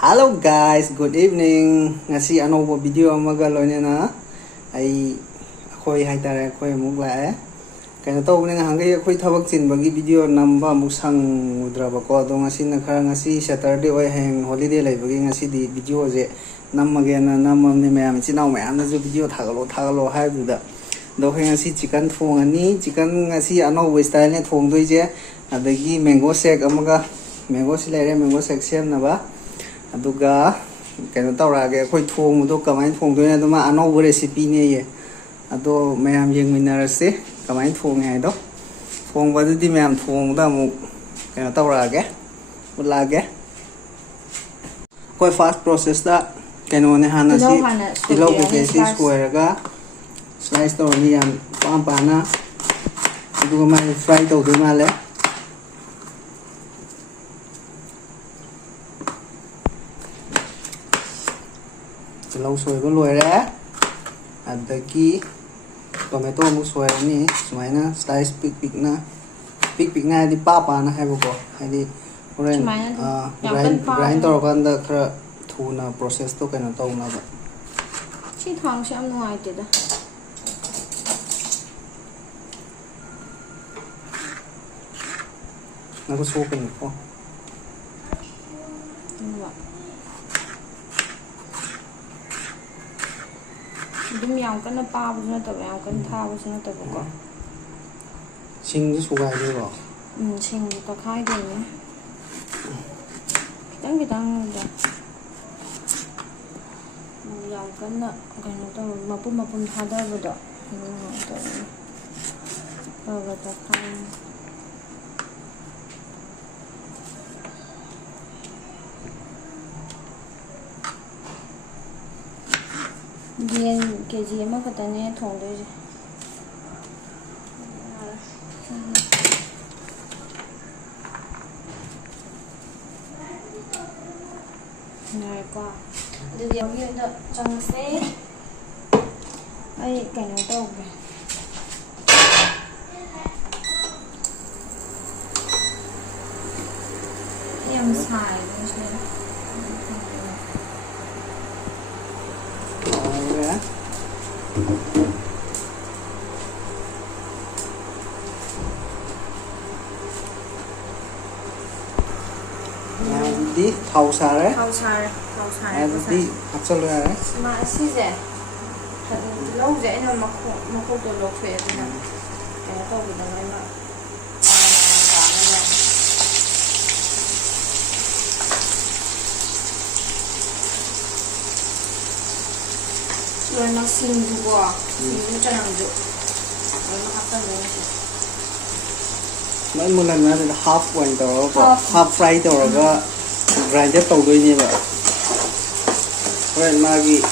Hello guys, good evening. Ngasi anoba video amaga loinena ai khoi haitare khoi muk lae. Kaina tawne hangai khoi thabak chinbagi video namba muk sang udraba ko do ngasi na khara ngasi Saturday oi hang holiday laibagi ngasi di video je nammage na namamne mayam chinau mayam na ju video thagalo haibuda do ngasi chicken thongani chicken ngasi anoba style ne thongdoi je adagi mango shake amaga mango silere mango shake sem na ba aduga kena tawrage khoi thong do kamai thong do na duma ano recipe ne ye ado mayam yeng minarase kamai thong hai do thong ba di mayam thong da mu kena tawrage ulage khoi fast process da keno ne hana si tilo ke si square ga slice to ni am pam pana aduga mai fry to do male lâu sôi có lùi ra ăn tới kia tomato một sôi này sôi na slice pick na đi pa na hay bộ hay đi oren grind tàu kan da khara thu na process to cái nào tàu na vậy chi thang sẽ ăn ngoài chứ đó nó có số cái không đúng yang cái nó pa bữa nó tập yang cái thao bữa nó tập có xin cái số gai đi bỏ xin tao khai đi nhé cái tăng rồi yang cái nó tao mà pun thao đó rồi đó rồi tao khai Dian kg mà cái này thòng đấy này qua từ điều như đó trong xe ai cái này đâu vậy em xài đi thau xa đấy đi hấp dẫn rồi đấy mà xí dẻ lâu dễ nhưng mà không được lột phê thì là cái câu bị nó mà rồi nó xin du qua xin cho làm được rồi nó hấp dẫn rồi mấy một lần nữa half quanh tàu half fry tàu rồi grind tàu đôi như vậy rồi mà cái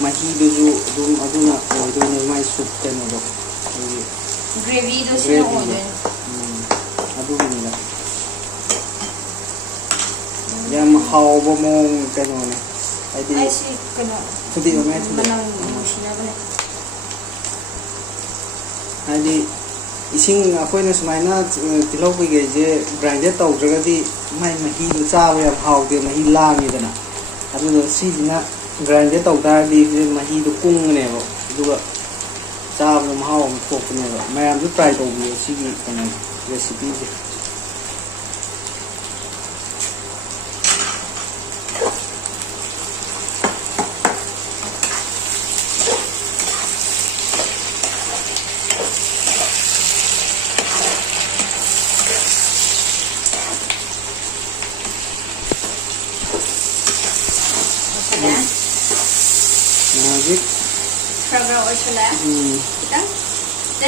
mà hi đôi đun ở đun là ở đôi này mai súp cái nào đó gravy đó xin ở đôi ở đôi này là yam hao bông mông cái nào này ai xí cái nào chút đi ngay chút đi ai đi ising akoina sumaina tilo bi ge je grind tau jaga di mai mahi du cha ya hau de mahi la ni dana adu si na grind tau ta di mahi du kung ne bo du ga cha bu ma hau ko ne bo mai am du try to bi si gi kana recipe ji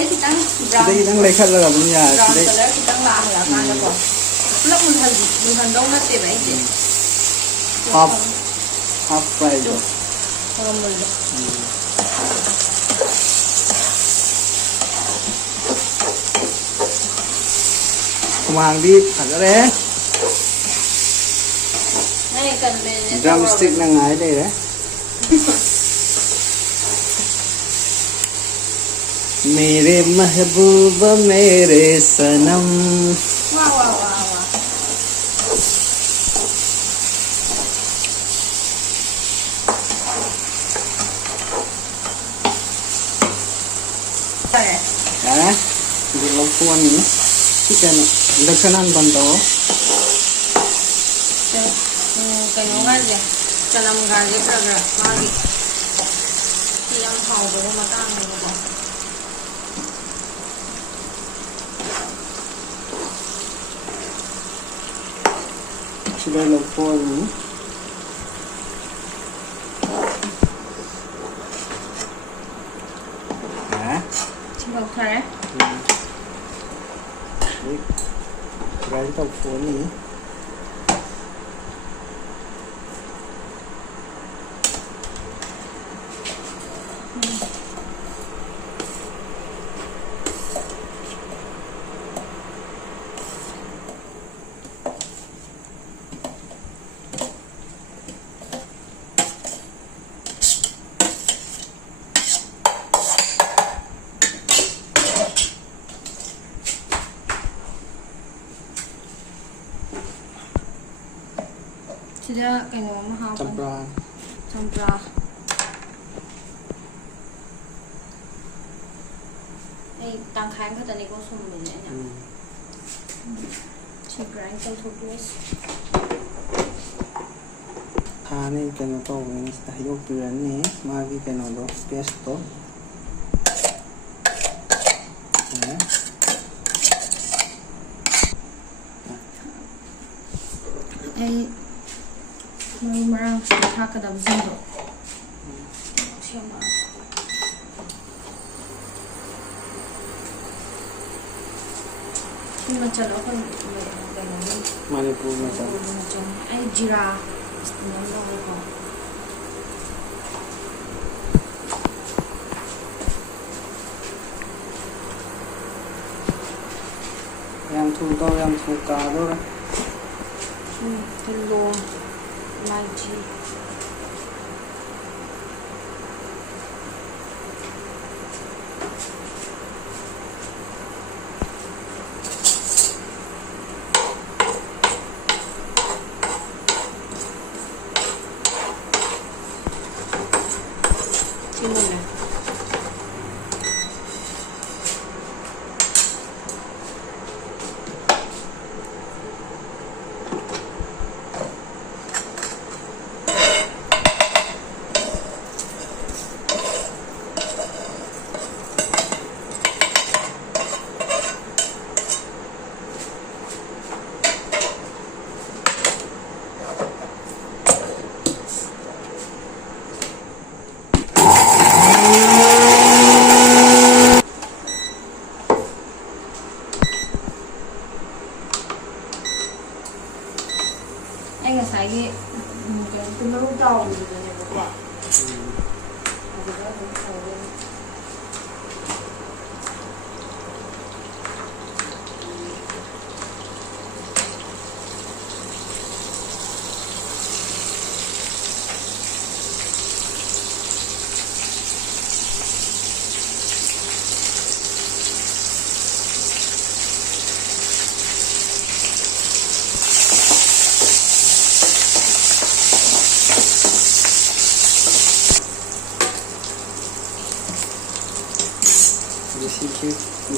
kita brown đây đang lấy khăn là bên nhà brown đây color kita làm là cái nó còn lúc mình thành đông nó thì vậy chị half fry rồi không mình mang đi thật ra đấy này cần về drumstick là ngái đây đấy मेरे महबूब मेरे सनम wow ꯐꯔꯦ ꯌꯥꯔꯦ ꯍꯧꯖꯤꯛ ꯂꯧꯊꯣꯛꯑꯅꯤ ꯁꯤ ꯀꯩꯅꯣ induction ꯍꯥꯟꯅ ꯕꯟ ꯇꯧꯔꯣ ꯀꯩꯅꯣꯒꯥꯁꯦ ꯆꯅꯝꯒꯥꯁꯦ ꯈꯔ ꯈꯔ ꯃꯥꯒꯤ ꯁꯤ ꯌꯥꯝ ꯍꯥꯎꯗꯕ ꯃꯇꯥꯡꯅꯦꯕꯀꯣ sila lagpuan mo. Ha? Sila kare? Wait. Try ito po ni. Sila kayno mahapon. Champra. Champra. Ay, tangkhain ka tani ko sumbin niya. Si grind ko to this. Hani kano to, wings tayo piran ni, magi kano do, pesto. Ay, marang hakadam zindo. Siya ma. Yung macalo ko ganun. Manipuri macam. Ay, jira. Istinam lang ako. Yang thu to, yang thu ka do. Telur, laji. Simula. Ay, ngasagi, tumarong tao dito niya ba?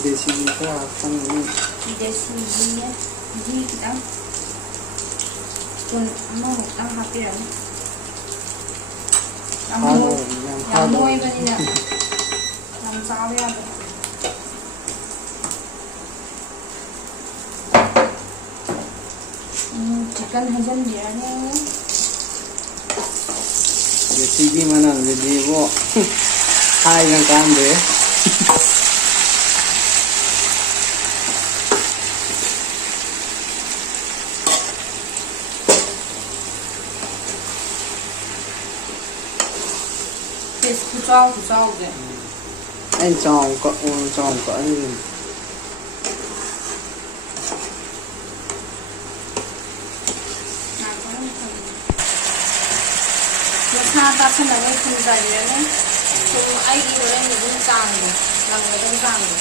Desi ko akan ini. Desi niya, hindi kita. Kung ano, ang happy lang. Yang moy ba nila? Yang sabi ako. Chicken hajan biryani. Desi di mana? Jadi wo. Hai yang kambe. Ku trao de. Anh tròn có anh. Sa ta sa na may kung sa yan eh. Kung ay iwalan mo yung tango. Lang mo yung tango.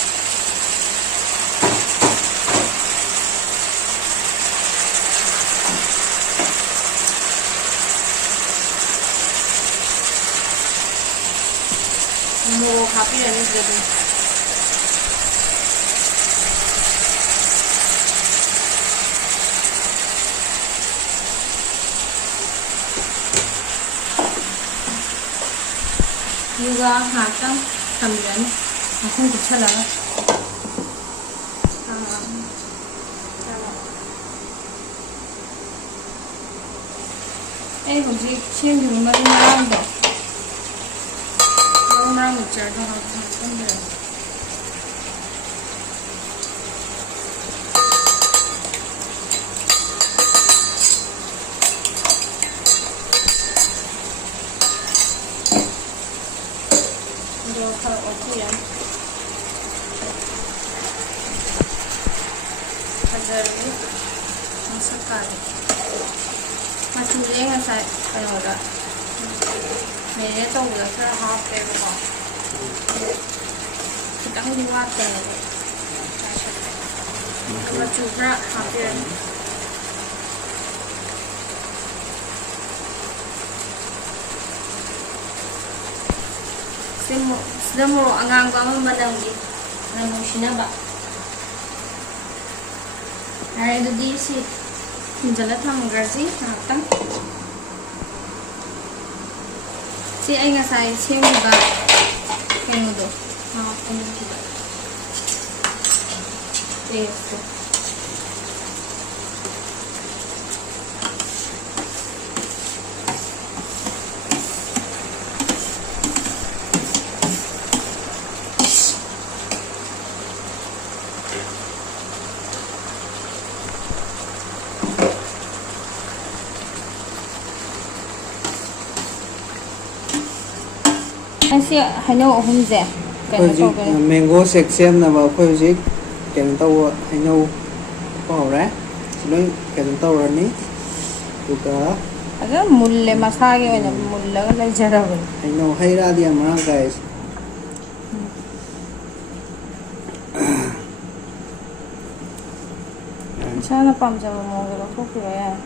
Mo happy na rin sila. ꯑꯗꯨꯒ ꯉꯥꯏꯍꯥꯛꯇꯪ ꯊꯝꯕꯤꯔꯅꯤ ꯃꯈꯨꯝ ꯀꯨꯞꯁꯜꯂꯒ ꯑꯩ ꯍꯧꯖꯤꯛ ꯁꯦꯝꯈꯤꯕ ꯃꯔꯨ ꯃꯔꯥꯡꯗꯣ ꯃꯔꯨ ꯃꯔꯥꯡ ꯃꯤꯛꯆꯔꯗꯣ ꯍꯥꯞꯆꯤꯟꯕꯤꯔꯅꯤ ꯑꯗꯨꯒ ꯈꯔ ꯑꯣꯠꯄꯤꯔꯅꯤ ꯐꯖꯔꯅꯤ ꯃꯁꯛ ꯀꯥꯔꯦ ꯃꯆꯨꯁꯦ ꯉꯁꯥꯏ ꯀꯩꯅꯣꯗ ꯃꯦꯔꯤꯅꯦꯠ ꯇꯧꯕꯗ ꯈꯔ ꯍꯥꯞꯄꯦꯕꯀꯣ ꯈꯤꯇꯪꯗꯤ ꯋꯥꯠꯄꯅꯦꯕ ꯃꯆꯨ ꯈꯔ ꯍꯥꯞꯄꯤꯔꯅꯤ ꯁꯤꯗ ꯃꯣꯔꯣꯛ ꯑꯉꯥꯡꯕ ꯑꯃ ꯃꯅꯝꯒꯤ ꯅꯨꯡꯁꯤꯅꯕ ꯌꯥꯔꯦ ꯑꯗꯨꯗꯤ ꯁꯤ ꯊꯨꯝꯖꯤꯜꯂ ꯊꯝꯈ꯭ꯔꯁꯤ ꯉꯥꯏꯍꯥꯛꯇꯪ ꯁꯤ ꯑꯩ ꯉꯁꯥꯏ ꯁꯦꯝꯈꯤꯕ ꯀꯩꯅꯣꯗꯣ ꯍꯥꯞꯄꯅꯈꯤꯕ ꯄꯦꯁꯇꯣ ꯑꯁꯤ ꯍꯩꯅꯧ ꯑꯍꯨꯝꯁꯦ ꯀꯩꯅꯣ ꯇꯧꯗꯣꯏꯅꯦ ꯃꯦꯡꯒꯣ ꯁꯦꯛ ꯁꯦꯝꯅꯕ ꯑꯩꯈꯣꯏ ꯍꯧꯖꯤꯛ ꯀꯩꯅꯣ ꯇꯧꯕ ꯍꯩꯅꯧ ꯍꯧꯔꯦ ꯂꯣꯏ ꯀꯩꯅꯣ ꯇꯧꯔꯅꯤ ꯑꯗꯨꯒ ꯑꯗꯨꯝ ꯃꯨꯜꯂꯦ ꯃꯁꯥꯒꯤ ꯑꯣꯏꯅ ꯃꯨꯜꯂꯒ ꯂꯩꯖꯔꯕꯅꯤ ꯍꯩꯅꯧ ꯍꯩ ꯔꯥꯗꯤ ꯌꯥꯝ ꯃꯔꯥꯡ ꯀꯥꯏ ꯏꯁꯥꯅ ꯄꯥꯝꯖꯕ ꯃꯑꯣꯡꯗ ꯂꯧꯊꯣꯛꯄꯤꯕ ꯌꯥꯏ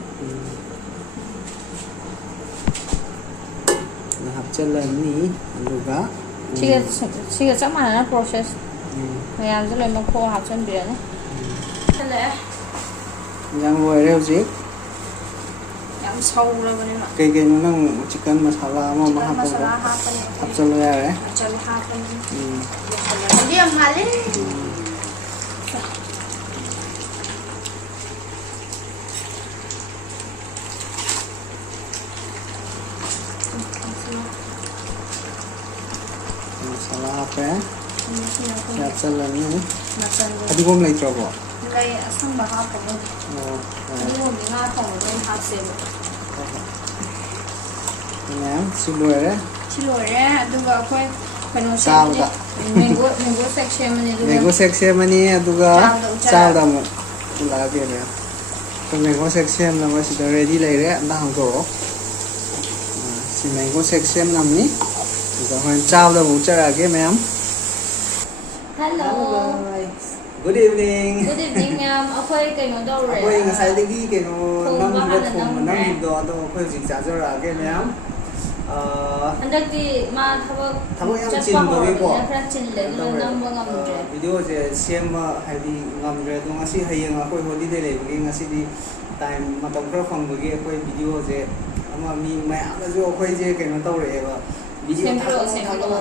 ꯍꯥꯞꯆꯤꯜꯂꯅꯤ ꯑꯗꯨꯒ siga chap manana process mayam se loima kho hapchanbirani chale yang loire hojik yam saurabani ma kai kai nang chicken masala ama ma hapchalo yare chal hapani adi am hale masala apa hapchalani adigom leitrabo lei asamba hapamo adigom nga thongdo hapsebo Ma'am, silore aduga akoi kano se mango section mani aduga mango section mani aduga chawda mo lage re to mango section na mas ready leire na hangko si mango section namni aduga hon chawda bu charage ma'am. Hello. Good evening. Good evening ma'am. Akoi kano dawre akoi ngasai dagi kano nam do ado akoi jik chajarage ma'am. Handakti ma thabak yam chinbagi ko khara chinle namba ngamdre video je sema haidi ngamdre do ngasi hayeng akoi holiday lebagi ngasi di time matam khara phambagi akoi video je ama mi mayam ju akoi je keno tawre ba video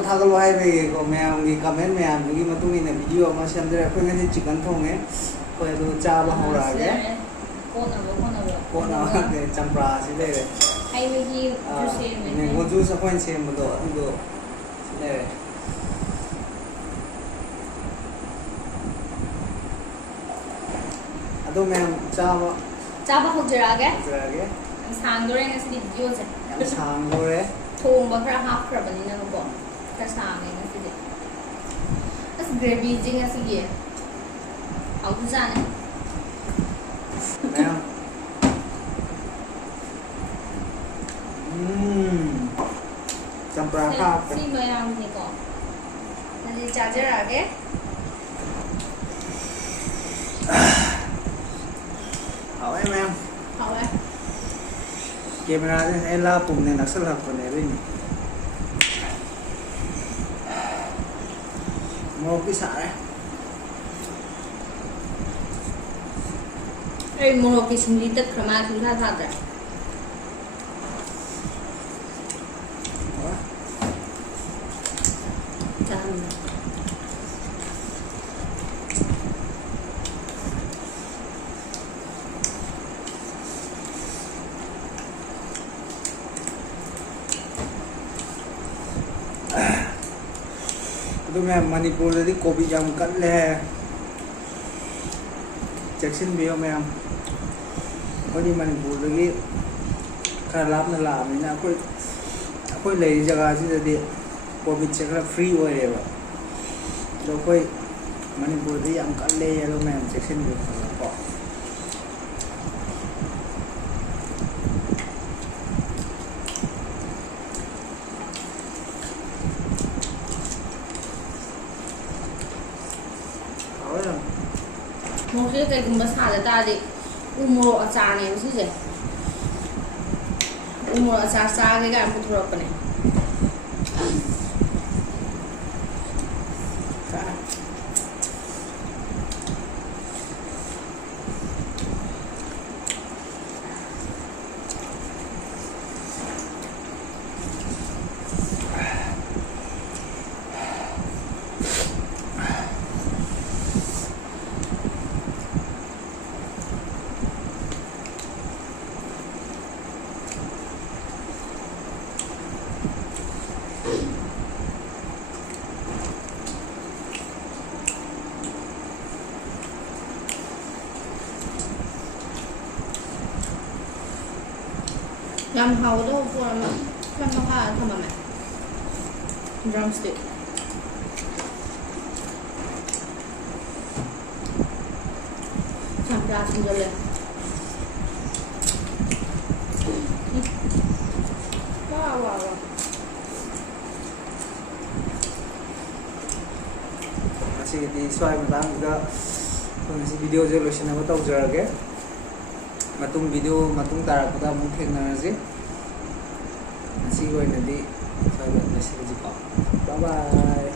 thagalo hai be ko mayam gi comment mayam gi matung ina video ama samdre akoi ngasi chicken thonge ko do cha ba hora ge ko na de champra si de ai megi juice mango juice akoi sem do ado ne ado ma'am chaba hojrage sangdore ngasi video je sangdore thongba khara hapkrabani na ko khara sange ngasi de as gravy je ngasi ge how to jane ma'am champra ka si mayam ni ko nadi chajarage how ai ma'am how ai camera ne ela pum ne naksal hak ne rin mo pisa ai mo ki simli tat khama thu tha tha da ꯑꯗꯨ ꯃꯌꯥꯝ ꯃꯅꯤꯄꯨꯔꯗꯗꯤ Covid ꯌꯥꯝ ꯀꯜꯂꯦ ꯆꯦꯛꯁꯤꯟꯕꯤꯌꯣ ꯃꯌꯥꯝ ꯑꯩꯈꯣꯏꯗꯤ ꯃꯅꯤꯄꯨꯔꯗꯒꯤ ꯈꯔ ꯂꯥꯞꯅ ꯂꯥꯛꯑꯕꯅꯤꯅ ꯑꯩꯈꯣꯏ ꯂꯩꯔꯤ ꯖꯒꯥꯁꯤꯗꯗꯤ ꯀꯣꯚꯤꯠꯁꯦ ꯈꯔ ꯐ꯭ꯔꯤ ꯑꯣꯏꯔꯦꯕ ꯑꯗꯣ ꯑꯩꯈꯣꯏ ꯃꯅꯤꯄꯨꯔꯗꯤ ꯌꯥꯝ ꯀꯜꯂꯦ ꯑꯗꯣ ꯃꯌꯥꯝ ꯆꯦꯛꯁꯤꯟꯕꯤꯌꯣ ꯀꯣ ꯃꯣꯛꯁꯦ ꯀꯩꯒꯨꯝꯕ ꯁꯥꯗ ꯇꯥꯔꯗꯤ ꯎ ꯃꯣꯔꯣꯛ ꯑꯆꯥꯔꯅꯦꯕ ꯁꯤꯁꯦ ꯎ ꯃꯣꯔꯣꯛ ꯑꯆꯥꯔ ꯆꯥꯒꯦ ꯀꯥꯏꯅ ꯄꯨꯊꯣꯔꯛꯄꯅꯦ ꯌꯥꯝ ꯍꯥꯎꯒꯗꯧꯕ ꯄꯣꯠ ꯑꯃ ꯐ꯭ꯂꯦꯝ ꯃꯈꯥꯗ ꯊꯝꯃꯝꯃꯦ ꯗ꯭ꯔꯝ ꯁ꯭ꯇꯤꯛ ꯆꯝꯄ꯭ꯔꯥ ꯁꯨꯝꯖꯜꯂꯦ ꯋꯥ ꯋꯥ ꯋꯥ ꯉꯁꯤꯒꯤꯗꯤ ꯁ꯭ꯋꯥꯏ ꯃꯇꯥꯡꯁꯤꯗ ꯑꯩꯈꯣꯏ ꯉꯁꯤ ꯚꯤꯗꯤꯑꯣꯁꯦ ꯂꯣꯏꯁꯤꯟꯅꯕ ꯇꯧꯖꯔꯒꯦ ꯃꯇꯨꯡ ꯇꯥꯔꯛꯄꯗ ꯑꯃꯨꯛ ꯊꯦꯡꯅꯔꯁꯤ ꯉꯁꯤꯒꯤ ꯑꯣꯏꯅꯗꯤ ꯁ꯭ꯋꯥꯏꯗ ꯂꯣꯏꯁꯤꯜꯂꯁꯤꯀꯣ ꯕꯥꯏ ꯕꯥꯏ